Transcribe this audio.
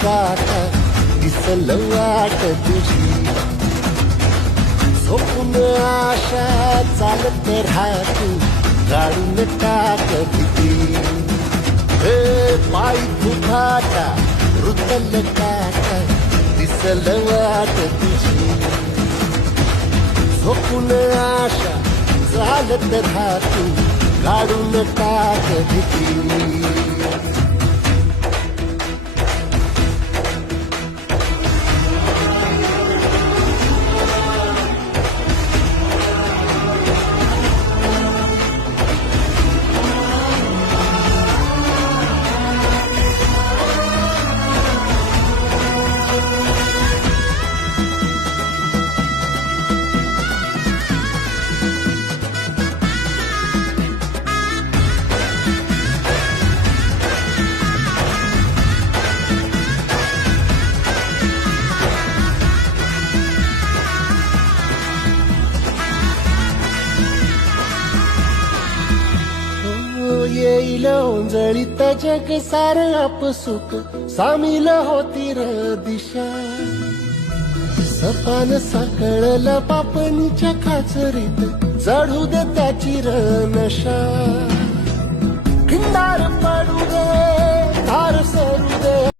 काटा दिसल वाट तुझी झोपून आशा चालत राहतो गाडून टाक भीती पायी फुफाटा रुतल काटा दिसल वाट तुझी झोपून आशा चालत राहतो गाडून टाक भीती येईल ओंजळीत जग सार आपसुक सामील होती र दिशा सपान साकळला पापणीच्या खाचरीत चढू दे त्याची र नशा खिंडार पडू दे धार सरू दे